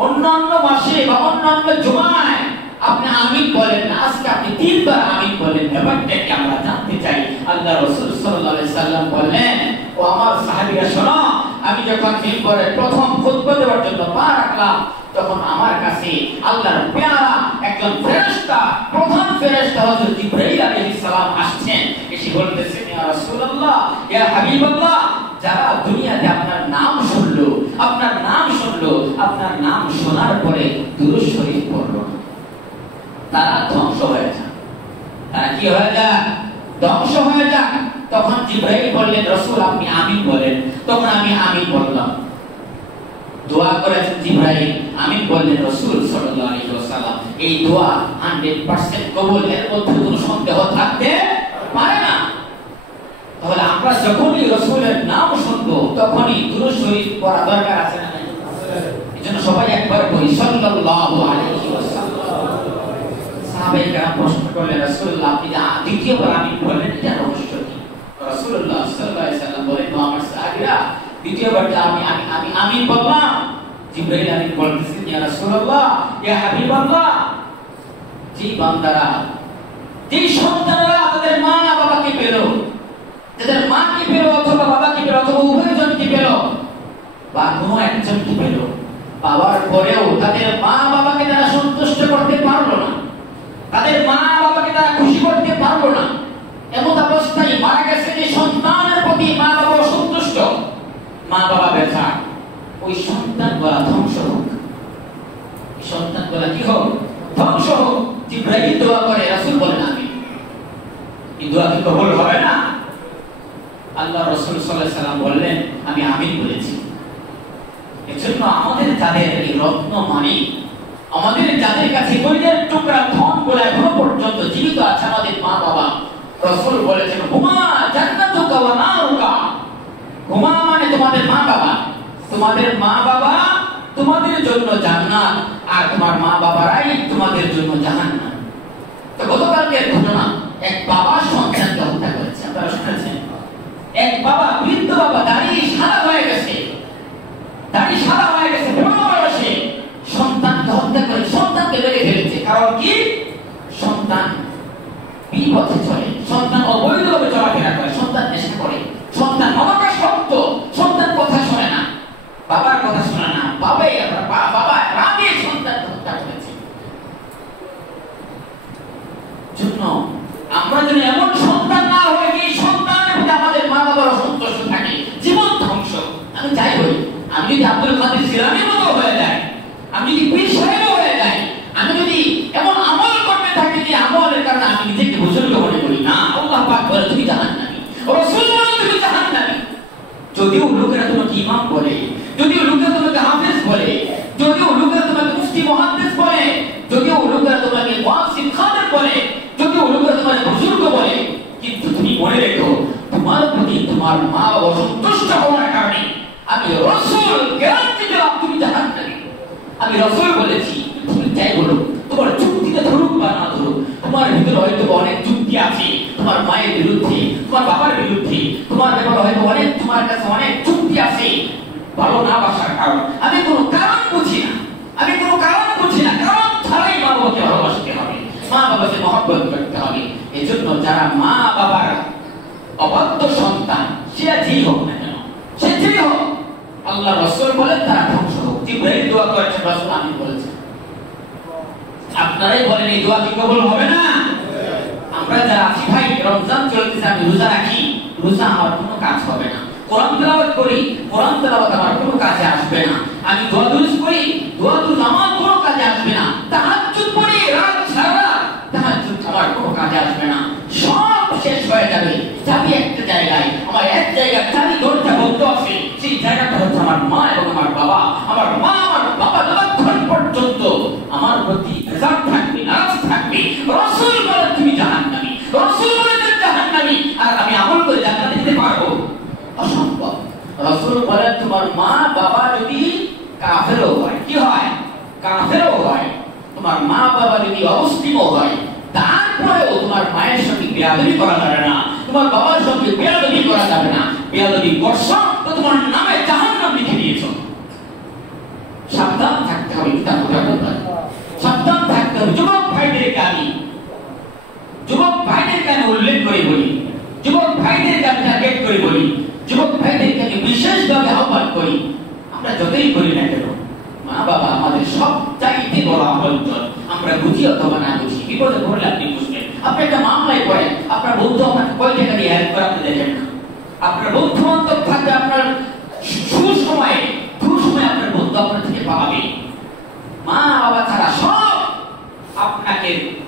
অন্যান্য মাসে বা অন্যান্য জুমায় আপনি আমিন বলেন না, আজকে আপনি তিনবার আমিন বলেন, ব্যাপারটা কি আমরা জানতে চাই। আল্লাহ রাসূল সাল্লাল্লাহু আলাইহি সাল্লাম বললেন, ও আমার সাহাবীরা শোনো, আমি যখন মিম্বরে প্রথম খুতবা দেওয়ার জন্য পা রাখলাম, তখন আমার কাছে আল্লাহর পেয়ারা একজন ফেরেশতা, প্রধান ফেরেশতা হযরত জিবরাইল আলাইহিস সালাম আসছেন, এসে বলতেছেন, ইয়া রাসূলুল্লাহ, ইয়া হাবিবাল্লাহ, যারা দুনিয়াতে আপনার নাম শুনলো, আপনার নাম শুনলো, আপনার নাম শোনার পরে দুরূদ শরীফ পড়লো, তারা ধ্বংস হয়ে যায়। তারা কি হয়ে যায়? ধ্বংস হয়ে যায়। তখন জিবরাইল বললেন, রাসূল আপনি আমিন বলেন। তখন আমি আমিন বললাম, দোয়া করেছেন জিবরাইল, আমিন বললেন রাসূল সাল্লাল্লাহু আলাইহি ওয়াসাল্লাম। এই দোয়া 100% কবুল, এর মধ্যে কোনো সন্দেহ থাকতে পারে না। তাহলে আমরা যখনই রাসূলের নাম শুনবো, তখনই দুরূদ শরীফ পড়া দরকার আছে না? এজন্য সবাই একবার বলি সাল্লাল্লাহু আলাইহি ওয়াসাল্লাম। সাহাবায়ে কেরাম প্রশ্ন করলেন, রাসূলুল্লাহ আপনি দ্বিতীয়বার আমিন বললেন, এটা রহস্য কি? রাসূলুল্লাহ সাল্লাল্লাহু আলাইহি ওয়াসাল্লাম বলেন, আমার সাহাবীরা দ্বিতীয়বার আমি আমিন বললাম, জিবরাইল আমিন বলতেছেন, ইয়া রাসূলুল্লাহ, ইয়া হাবিবাল্লাহ, যে বান্দারা, যে সন্তানরা তাদের মা বাবাকে পেল, তাদের মাকে পেল অথবা বাবাকে পেল অথবা উভয়জনকে পেল, বা কোনো একজনকে পেল, পাওয়ার পরেও তাদের মা বাবাকে তারা সন্তুষ্ট করতে পারলো না, তাদের মা বাবাকে তারা খুশি করতে পারলো না, এমন অবস্থায় মারা গেছে যে সন্তানের প্রতি মা বাবা অসন্তুষ্ট, মা বাবা ব্যথা, ওই সন্তানগুলা ধ্বংস হোক, সন্তানগুলা কি হোক? ধ্বংস হোক। জিবরাইল দোয়া করে, রাসূল বলেন আমিন। এই দোয়া কি কবুল হবে না? আল্লাহ রাসূল সাল্লাল্লাহু আলাইহি সাল্লাম বললেন, আমি আমিন বলেছি। এজন্য আমাদের যাদের এই রত্ন মানি, আমাদের যাদের কাছে কলিজার টুকরা ধন বলে এখনো পর্যন্ত জীবিত আছে, আমাদের মা বাবা, রাসূল বলেছেন, হুমা জান্নাতুকা ওয়া নারুকা। হুমা মানে তোমাদের মা বাবা, তোমাদের মা বাবা তোমাদের জন্য জান্নাত, আর তোমার মা বাবারাই তোমাদের জন্য জাহান্নাম। তো গতকালকের ঘটনা, এক বাবা সন্তানকে হত্যা করেছে, আপনারা শুনেছেন? এক বাবা, বৃদ্ধ বাবা, দাড়ি সাদা হয়ে গেছে, দাড়ি সাদা হয়ে গেছে, বুড়ো বয়সে সন্তানকে হত্যা করে সন্তানকে মেরে ফেলেছে। কারণ কি? সন্তান বিপথে চলে, সন্তান অবৈধভাবে চলাফেরা করে, সন্তান নেশা করে, সন্তান মহাকাশভক্ত, সন্তান কথা শোনে না, বাবার কথা শোনে না, বাবা রাগে সন্তান হত্যা করেছে। জন্য আমরা যদি এমন সন্তান না হই, এই সন্তানের প্রতি আমাদের মা বাবার অসন্তুষ্ট থাকে, জীবন ধ্বংস। আমি চাই বলি, আমি যদি আব্দুল কাদের জিলানীর মতো হয়ে যায়, আমি যদি পীর সাহেব হয়ে যাই, আমি যদি এমন আমল করতে থাকি যে আমলের কারণে আমি নিজেকে বুজুর্গ মনে করি, না, আল্লাহ পাক বলে তুমি জাহান্নামী, রাসূল বলে তুমি জাহান্নামী। যদিও লোকেরা তোমাকে ইমাম বলে, যদিও লোকেরা তোমাকে হাফেজ বলে, যদিও লোকেরা তোমাকে মুফতি মুহাদ্দিস বলে, যদিও লোকেরা তোমাকে ওয়াসিফ খাদের বলে, যদিও লোকেরা তোমাকে বুজুর্গ বলে, কিন্তু তুমি মনে রেখো, তোমার প্রতি তোমার মা বাবা সন্তুষ্ট হওয়ার কারণে আমি রাসূল গ্যারান্টি দিলাম তুমি জাহান্নামী। আমি রাসূল বলেছি, তুমি যাই বলো, তোমার যুক্তিতে ধরুক বা না ধরুক, তোমার ভিতরে হয়তো অনেক যুক্তি আছে, তোমার মায়ের বিরুদ্ধে, তোমার বাবার বিরুদ্ধে, তোমার ব্যাপারে হয়তো অনেক, তোমার কাছে অনেক যুক্তি আছে ভালো না বাসার কারণ। আমি কোনো কারণ বুঝি না, আমি কোনো কারণ বুঝি না, কারণ ছাড়াই মা বাবাকে ভালোবাসি। মা বাবাকে মহব্বত করতে হবে। এজন্য যারা মা বাবার অবাধ্য সন্তান, সে যেই হোক না কেন, সে যেই হোক, আল্লাহ রাসূল বলেন তারা ধ্বংস হোক। জিবরাইল দোয়া করেছেন, রাসূল আমিন বলেছেন। আপনারাই বলেন এই দোয়া কি কবুল হবে না? আমরা যারা আছি ভাই, রমজান চলতেছে, আমি রোজা রাখি, রোজা আমার কোনো কাজ হবে না। কোরআন তেলাওয়াত করি, কোরআন তেলাওয়াত আমার কোনো কাজে আসবে না। আমি দোয়া দুরূদ করি, দোয়া দুরূদ আমার কোনো কাজে আসবে না। তাহাজ্জুদ পড়ি রাত সারা, তাহাজ্জুদ আমার কোনো কাজে আসবে না। সব শেষ হয়ে যাবে, যাবি একটা জায়গায়, আমার এক জায়গায় চারি দরজা বন্ধ আছে, সেই জায়গাটা হচ্ছে আমার মা এবং আমার বাবা। আমার মা আমার বাবা যতক্ষণ পর্যন্ত আমার প্রতি হিসাব থাকবে, নারাজ থাকবে, রাসূল বলে তুমি জাহান্নামী, রাসূল বলে তুমি জাহান্নামী, আর আমি আমল করে জান্নাতে যেতে পারবো? অসম্ভব। রাসূল বলে তোমার মা বাবা যদি কাফেরও হয়, কি হয়? কাফেরও হয়, তোমার মা বাবা যদি অমুসলিমও হয়, তারপরেও তোমার মায়ের সঙ্গে বেয়াদবি করা যাবে না, তোমার বাবার সঙ্গে বেয়াদবি করা যাবে না। বেয়াদবি করছো তো তোমার নামে জাহান্নাম লিখে দিয়েছো। সাবধান থাকতে হবে, সাবধান থাকতে হবে। যুবক ভাইদেরকে আমি উল্লেখ করে বলি, যুবক ভাইদেরকে আমি টার্গেট করে বলি, যুবক ভাইদেরকে আমি বিশেষভাবে আহ্বান করি, আমরা যতই করি না কেন, মা বাবা আমাদের সব চাইতে বড় আপনজন। আমরা বুঝি অথবা না বুঝি, বিপদে পড়লে আপনি বুঝবেন। আপনি একটা মামলায় পড়েন, আপনার বন্ধু আপনাকে কয় টাকা দিয়ে হেল্প করে আপনি দেখেন না। আপনার বন্ধু বান্ধব থাকবে, আপনার সুসময়ে আপনার বন্ধু আপনার থেকে পাবে। মা বাবা ছাড়া সব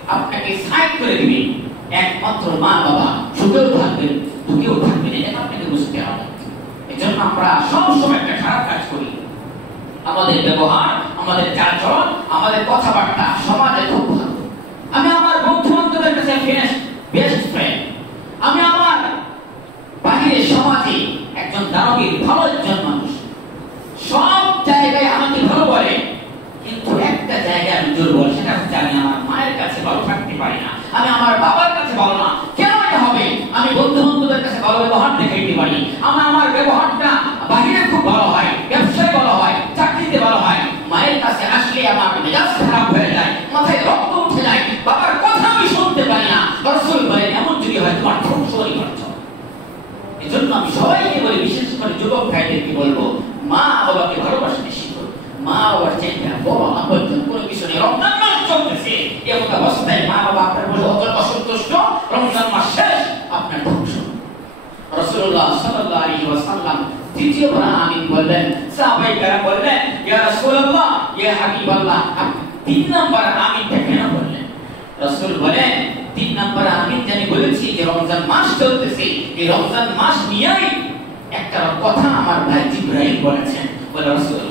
আপনাকে সাইড করে দিবে। একমাত্র মা বাবা সুখেও থাকবেন, দুঃখেও থাকবেন, এটা আপনাকে বুঝতে হবে। এই জন্য আমরা সবসময় একটা খারাপ কাজ করি। আমাদের ব্যবহার, আমাদের চালচলন, আমাদের কথাবার্তা সমাজে খুব ভালো। আমি আমার বন্ধু বান্ধবের কাছে বেস্ট ফ্রেন্ড, আমি আমার বাহিরে সমাজে একজন দানবীর, ভালো একজন মানুষ, সব জায়গায় আমাকে ভালো বলে, কিন্তু একটা জায়গায় আমি দুর্বল, সেটা হচ্ছে আমি আমার মায়ের কাছে ভালো থাকতে পারি না, আমি আমার বাবার কাছে ভালো না। কেন এটা হবে? আমি বন্ধু বান্ধবের কাছে ভালো ব্যবহার দেখাইতে পারি, আমার ব্যবহারটা বাহিরে খুব ভালো হয়, ব্যবসায় ভালো হয়, চাকরিতে ভালো হয়, মায়ের কাছে আসলে আমার মেজাজ খারাপ হয়ে যায়, মাথায় রক্ত উঠে যায়, বাবার কথা আমি শুনতে পারি না। রাসূল বলেন এমন যদি হয় তোমার ধ্বংস অনিবার্য। এই জন্য আমি সবাইকে বলি, বিশেষ করে যুবক ভাইদেরকে বলবো, মা বাবাকে ভালোবাসতে শিখো। মা বাবার চেয়ে বড় আপনজন কোনো কিছু নেই। রমজান মাস চলতেছে, এমন অবস্থায় মা বাবা আপনার বলে অসন্তুষ্ট, রমজান মাস শেষ, আপনার ধ্বংস। রাসূলুল্লাহ সাল্লাল্লাহু আলাইহি ওয়াসাল্লাম তৃতীয়বার আমিন বললেন। সাহাবায়ে কেরাম বললেন, ইয়া রাসূলুল্লাহ, ইয়া হাবিবাল্লাহ, আপনি 3 নাম্বার আমিনটা কেন বললেন? রাসূল বলেন, 3 নাম্বার আমিন জানি বলেছি যে রমজান মাস চলতেছে, এই রমজান মাস নিয়েই একটা কথা আমার ভাই জিবরাইল বলেছেন। বলে রাসূল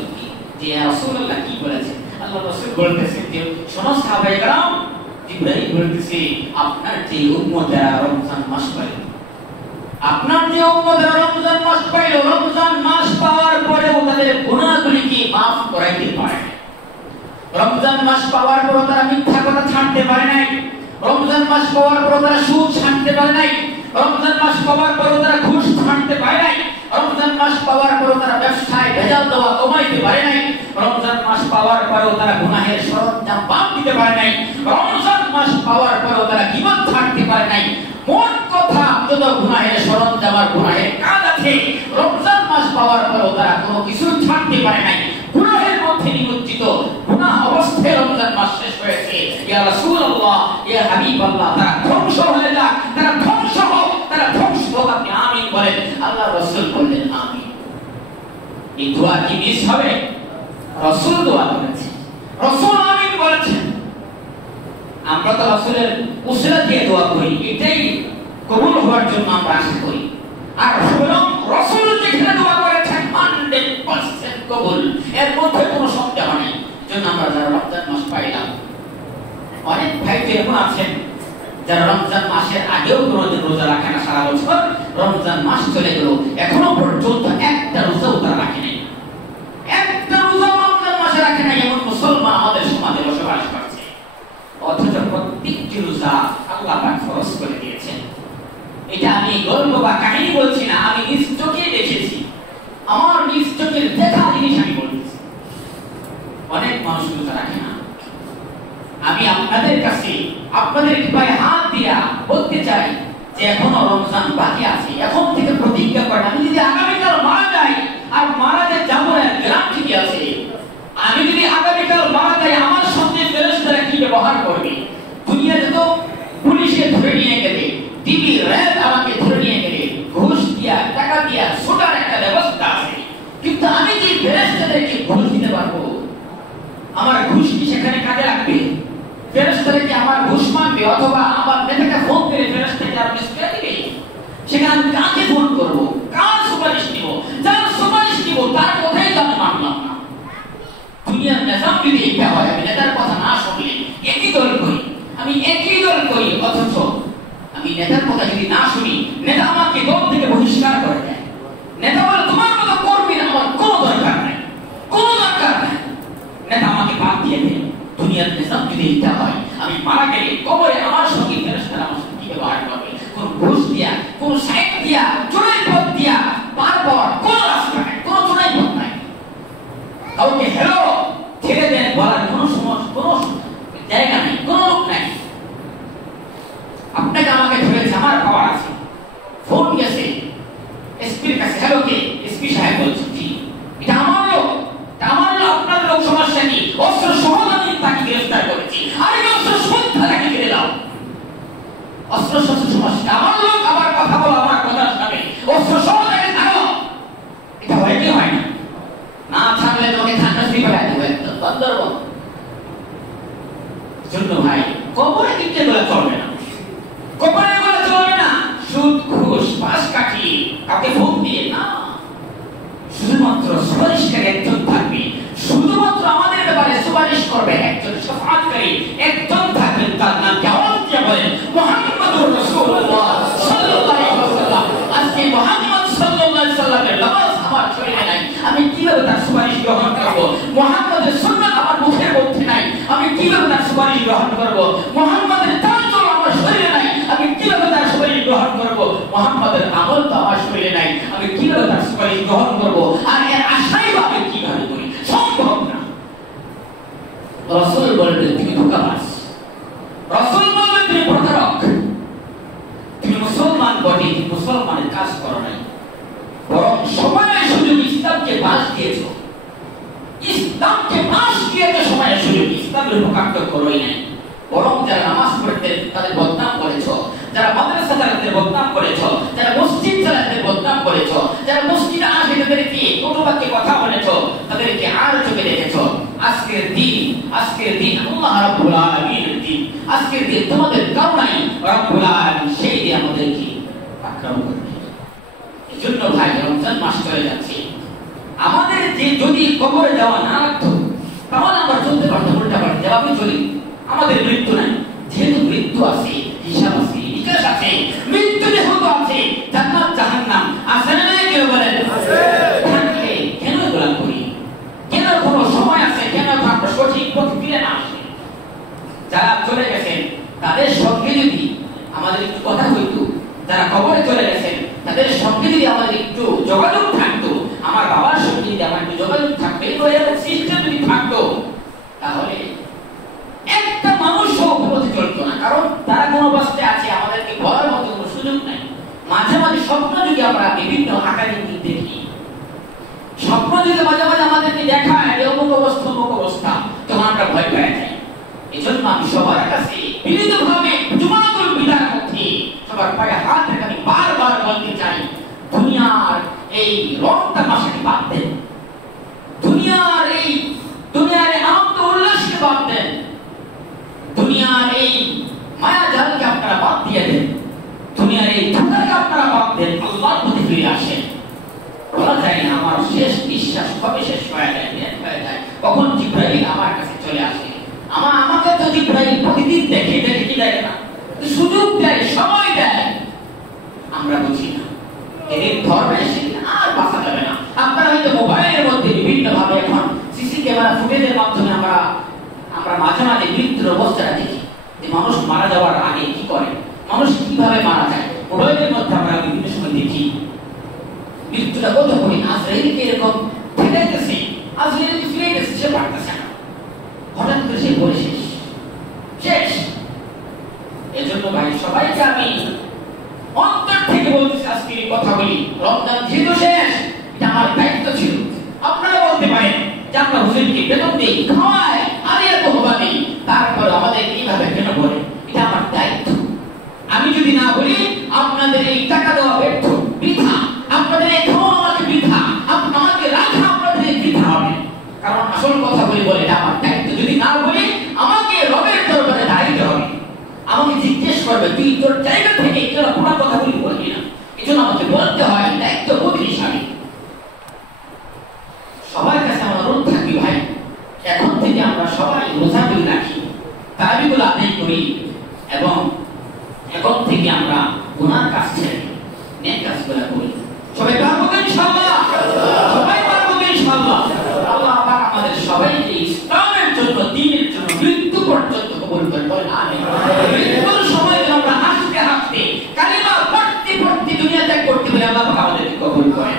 যে রাসূলুল্লাহ কি বলেছেন? আল্লাহ রাসূল বলতেছেন যে শোনো সাহাবায়ে কেরাম, জিবরাইল বলতেছে আপনার যে উম্মতেরা রমজান মাস পায়, আপনার যে উম্মতেরা রমজান মাস পাইল, রমজান মাস পাওয়ার পরেও তাদের গুনাহগুলিকে maaf করাইতে পারে। রমজান মাস পাওয়ার পর তারা মিথ্যা কথা ছাড়তে পারে নাই, রমজান মাস পাওয়ার পর তারা সুদ ছাড়তে পারে নাই, রমজান মাস পাওয়ার পর তারা ঘুষ ছাড়তে পারে নাই, রমজান মাস পাওয়ার পর তারা ব্যবসায় ভেজাল দেওয়া কমাইতে পারে নাই, রমজান মাস পাওয়ার পর তারা গুনাহের সরঞ্জাম বাদ দিতে পারে নাই, রমজান মাস পাওয়ার পর তারা গীবত ছাড়তে পারে নাই। মোট কথা যত গুনাহের সরঞ্জাম আর গুনাহের কাজ আছে, রমজান মাস পাওয়ার পর তারা কোনো কিছু ছাড়তে পারে নাই, গুনাহের মধ্যে নিমজ্জিত, গুনাহ অবস্থায় রমজান মাস শেষ হয়েছে। ইয়া রাসূলুল্লাহ, ইয়া হাবিবাল্লাহ, তারা ধ্বংস হয়ে যাক, তারা ধ্বংস হোক, তারা ধ্বংস হোক, আপনি আমিন বলেন। আল্লাহ রাসূল বললেন আমিন। এই দোয়া কি মিস হবে? রাসূল দোয়া করেছেন, রাসূল আমিন বলেছেন। আমরা তো রাসূলের উসিলা দিয়ে দোয়া করি, এটাই কবুল হওয়ার জন্য আমরা আশা করি। আর স্বয়ং রাসূল যেখানে দোয়া করেছেন 100% কবুল, এর মধ্যে কোনো সন্দেহ নেই। জন্য আমরা যারা রমজান মাস পাইলাম, অনেক ভাই তো এমন আছেন যারা রমজান মাসের আগেও কোনোদিন রোজা রাখে না, সারা বছর রমজান মাস চলে গেল এখনো পর্যন্ত একটা রোজাও তারা রাখে নাই, একটা রোজা রমজান মাসে রাখে নাই। এমন মুসলমান আমাদের সমাজে বসবাস করছে, অথচ প্রত্যেকটি রোজা আল্লাহ পাক ফরজ করে দিয়েছেন। এটা আমি গল্প বা কাহিনী বলছি না, আমি নিজ চোখে দেখেছি, আমার নিজ চোখের দেখা জিনিস আমি বলছি। অনেক মানুষ রোজা রাখে না। আমি আপনাদের কাছে আপনাদের পায়ে হাত দিয়া বলতে চাই যে এখনো রমজান বাকি আছে। এখন থেকে প্রতিজ্ঞা করেন, আমি যদি আগামীকাল মারা যাই আর মারা যে যাবো না গ্যারান্টি কি আছে? আমি যদি আগামীকাল মারা যাই আমার সঙ্গে ফেরেশতারা কি ব্যবহার করবে? দুনিয়াতে তো পুলিশে ধরে নিয়ে গেলে, টিভি র্যাব আমাকে ধরে নিয়ে গেলে ঘুষ দিয়া টাকা দিয়া ছোটার একটা ব্যবস্থা আছে, কিন্তু আমি যে ফেরেশতাদেরকে ঘুষ দিতে পারবো, আমার ঘুষ কি সেখানে কাজে লাগবে? ফেরেশতারা কি আমার ঘুষ মানবে? অথবা আমার নেতাকে ফোন করে ফেরেশতাকে আর মিসকে দিবে? সেখানে আমি কাকে ফোন করব? কার সুপারিশ নিব? যার সুপারিশ নিব তার কথাই তো আমি মানলাম না। দুনিয়ার নিজাম যদি এটা হয়, আমি নেতার কথা না শুনলে একই দল করি, আমি একই দল করি, অথচ আমি নেতার কথা যদি না শুনি নেতা আমাকে দল থেকে বহিষ্কার করে দেয়। নেতা বলে তোমার মতো কর্মীর আমার কোনো দরকার নাই, কোনো দরকার নাই, নেতা আমাকে বাদ দিয়ে দেয়। দুনিয়ার নিজাম যদি এটা হয়, আমি মারা গেলে কবরে আমার সঙ্গে ফেরেশতারা আমার সঙ্গে কি ব্যবহার করবে? কোন ঘুষ দিয়া, কোন সাইড দিয়া, চোরাই পথ দিয়া পার পাওয়ার কোন রাস্তা নাই, কোন চোরাই পথ নাই। কাউকে হেলো ছেড়ে দেন বলার কোন সমস্যা, কোন জায়গা নাই, কোন লোক নাই। আপনাকে আমাকে ধরেছে, আমার পাওয়ার আছে, ফোন গেছে এসপির কাছে, হ্যালো কে? এসপি সাহেব বলছেন জি, এটা আমার লোক, এটা আমার লোক, আপনার লোক, সমস্যা কি? অস্ত্র সহজে তাকে গ্রেফতার করেছি, আর এই অস্ত্র সন্ধ্যা তাকে ঘিরে দাও। অস্ত্র শস্ত্র সমস্যা, আমার লোক, আমার কথা বলো, আমার কথা শোনাবে, অস্ত্র সহজে থাকো। এটা হয় কি হয় না? না থাকলে তোমাকে ঠান্ডা শ্রী ফেলা দেবো একদম বান্দরবন। জন্য ভাই কবরে কিন্তু এগুলো চলবে না, কবরে এগুলো চলবে না। সুদ ঘুষ পাশ কাটি কাকে ফোন দিয়ে না, শুধুমাত্র সুপারিশকারী একজন থাকবে, শুধুমাত্র আমাদের ব্যাপারে সুপারিশ করবে একজন, শাফাআতকারী একজন থাকবেন, তার নাম কি? আওয়াজ দিয়ে বলেন মুহাম্মাদুর রাসূলুল্লাহ সাল্লাল্লাহু আলাইহি ওয়াসাল্লাম। আজকে মুহাম্মদ সাল্লাল্লাহু আলাইহি ওয়াসাল্লামের নামাজ আমার শরীরে নাই, আমি কিভাবে তার সুপারিশ গ্রহণ করব? মুহাম্মাদের সুন্নাত আমার মুখের মধ্যে নাই, আমি কিভাবে তার সুপারিশ গ্রহণ করব? মুহাম্মাদের তাওয়াজ্জুহ আমার শরীরে নাই, আমি কিভাবে তার সুপারিশ গ্রহণ করব? মুহাম্মাদের আমল তো আমার শরীরে নাই, আমি কিভাবে তার সুপারিশ গ্রহণ করব? আর এর আশাই বা আমি কিভাবে করি? সম্ভব না। রাসূল বলেন তুমি ধোঁকাবাজ, রাসূল বলেন তুমি প্রতারক, তুমি মুসলমান বটে, তুমি মুসলমানের কাজ করো নাই, বরং সময়ের সুযোগ ইসলামকে বাস দিয়েছো, ইসলামকে বাস দিয়েছো সময়ের সুযোগ, ইসলামের উপকার করোই নাই। বরং যারা নামাজ পড়তে তাদের বদনাম করেছো, যারা মাদ্রাসা চালাতে বদনাম করেছো, যারা মসজিদ চালাতে বদনাম করেছো, যারা মসজিদে আসে তাদেরকে কটুবাক্যে কথা বলেছো, তাদেরকে আর চোখে দেখেছো। আজকের দিন আল্লাহ রাব্বুল আলামিনের দিন, আজকের দিন তোমাদের কারণেই রাব্বুল আলামিন সেই দিন আমাদেরকে আক্রমণ করবে। এজন্য ভাই রমজান মাস চলে যাচ্ছে, আমাদের যে যদি কবরে যাওয়া না লাগতো তাহলে আমরা চলতে পারতাম উল্টাপাল্টা, যেভাবে চলি আমাদের মৃত্যু নাই। যেহেতু মৃত্যু আছে, হিসাব আছে, নিকাশ আছে, মৃত্যু যেহেতু আছে, জান্নাত জাহান্নাম আছে না? কেউ বলেন আছে? থাকলে কেন এগুলা করি? কেন কোনো সময় আছে, কেন আমরা সঠিক পথে ফিরে না আসি? যারা চলে গেছেন তাদের সঙ্গে যদি আমাদের একটু কথা হইতো, যারা কবরে চলে গেছেন তাদের সঙ্গে যদি আমাদের একটু যোগাযোগ থাকতো, আমার বাবার সঙ্গে যদি আমার একটু যোগাযোগ থাকতো, এই সিস্টেম যদি থাকতো, তাহলে একটা মানুষও পথে চলতো না। কারণ তারা কোন অবস্থায় আছে আমাদেরকে বলার মতো কোনো সুযোগ নাই। মাঝে মাঝে স্বপ্ন যুগে আমরা বিভিন্ন আকারে দেখি, স্বপ্ন যুগে মাঝে মাঝে আমাদেরকে দেখায় অমুক অবস্থা অমুক অবস্থা, তখন আমরা ভয় পেয়ে যাই। এই জন্য আমি সবার কাছে বিনীতভাবে জুমাতুল বিদার মধ্যে সবার পায়ে হাত রেখে আমি বারবার বলতে চাই, দুনিয়ার এই রং তামাশাকে বাদ দেন, দুনিয়ার আনন্দ উল্লাসকে বাদ দেন, দুনিয়ার এই মায়া জালকে আপনারা বাদ দিয়ে দেন, দুনিয়ার এই ধোঁকাকে আপনারা বাদ দেন, আল্লাহর প্রতি ফিরে আসেন। বলা যায় না আমার শেষ নিঃশ্বাস কবে শেষ হয়ে যায়, কখন জিবরাইল আমার কাছে চলে আসে। আমাকে তো জিবরাইল প্রতিদিন দেখে কি দেখে না, সুযোগ দেয়, সময় দেয়, আমরা বুঝি না। এদের ধর্মে আর বাঁচা যাবে না। আপনারা হয়তো মোবাইলের মধ্যে বিভিন্ন ভাবে এখন সিসি ক্যামেরা ফুটেজের মাধ্যমে আমরা মাঝে মাঝে মৃত্যুর অবস্থাটা দেখি, যে মানুষ মারা যাওয়ার আগে কি করে, মানুষ কিভাবে মারা যায়, মোবাইলের মধ্যে আমরা বিভিন্ন সময় দেখি। মৃত্যুটা কত করি, আজরাইলকে এরকম ফেলাইতেছে, আজরাইলকে ফিরে গেছে, সে পারতেছে না, হঠাৎ করে সে পরে শেষ। জন্য ভাই সবাইকে আমি অন্তর থেকে বলতেছি, আজকে এই কথা বলি, রমজান যেহেতু শেষ, এটা আমার দায়িত্ব ছিল। আপনারা বলতে পারেন যে আমরা হুজুরকে বেতন দিই, খাওয়াই, আমি এত হবা নেই, তারপরে আমাদের এইভাবে কেন বলে? এটা আমার দায়িত্ব। আমি যদি না বলি আপনাদের এই টাকা দেওয়া ব্যর্থ, বৃথা, আপনাদের এই খাওয়া আমাকে বৃথা, আমাকে রাখা আপনাদের বৃথা হবে। কারণ আসল কথা বলি বলে এটা আমার দায়িত্ব। যদি না বলি আমাকে রবের দরবারে দাঁড়াইতে হবে, আমাকে জিজ্ঞেস করবে তুই তোর জায়গা থেকে কেন পুরো কথা বলবি না। এই জন্য আমাকে বলতে হয় দায়িত্ববোধ হিসাবে। সবার কাছে আমার অনুরোধ থাকবে ভাই, এখন থেকে আমরা সবাই রোজাগুলি রাখি, তারাবিগুলো আদায় করি, এবং এখন থেকে আমরা গুনার কাজ ছেড়ে নেক কাজগুলো করি। সবাই পারবো তো ইনশাআল্লাহ? সবাই পারবো তো ইনশাআল্লাহ? আল্লাহ পাক আমাদের সবাইকে ইসলামের জন্য, দ্বীনের জন্য মৃত্যু পর্যন্ত কবুল করেন, বলেন আমিন। মৃত্যুর সময় আমরা হাসতে হাসতে কালিমা পড়তে পড়তে দুনিয়া ত্যাগ করতে পারি, আল্লাহ পাক আমাদেরকে কবুল করেন।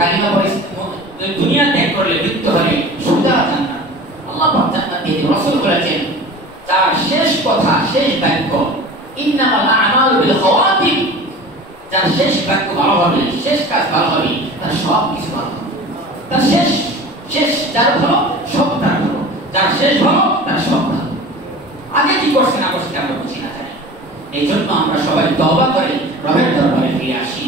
কালিমা পড়ে দুনিয়া ত্যাগ করলে মৃত্যু হলে সোজা জান্নাত, আল্লাহ পাক জান্নাত দিয়ে রাসূল বলেছেন, যার শেষ কথা, শেষ বাক্য ইন্নামাল আমালু বিল খাওয়াতিম, যার শেষ বাক্য ভালো হবে, শেষ কাজ ভালো হবে, তার সব কিছু ভালো হবে। তার শেষ যার ভালো সব তার ভালো, যার শেষ ভালো তার সব ভালো। আগে কি করছে না করছে আমরা বুঝি না, জানি। এই জন্য আমরা সবাই তওবা করে রবের দরবারে ফিরে আসি।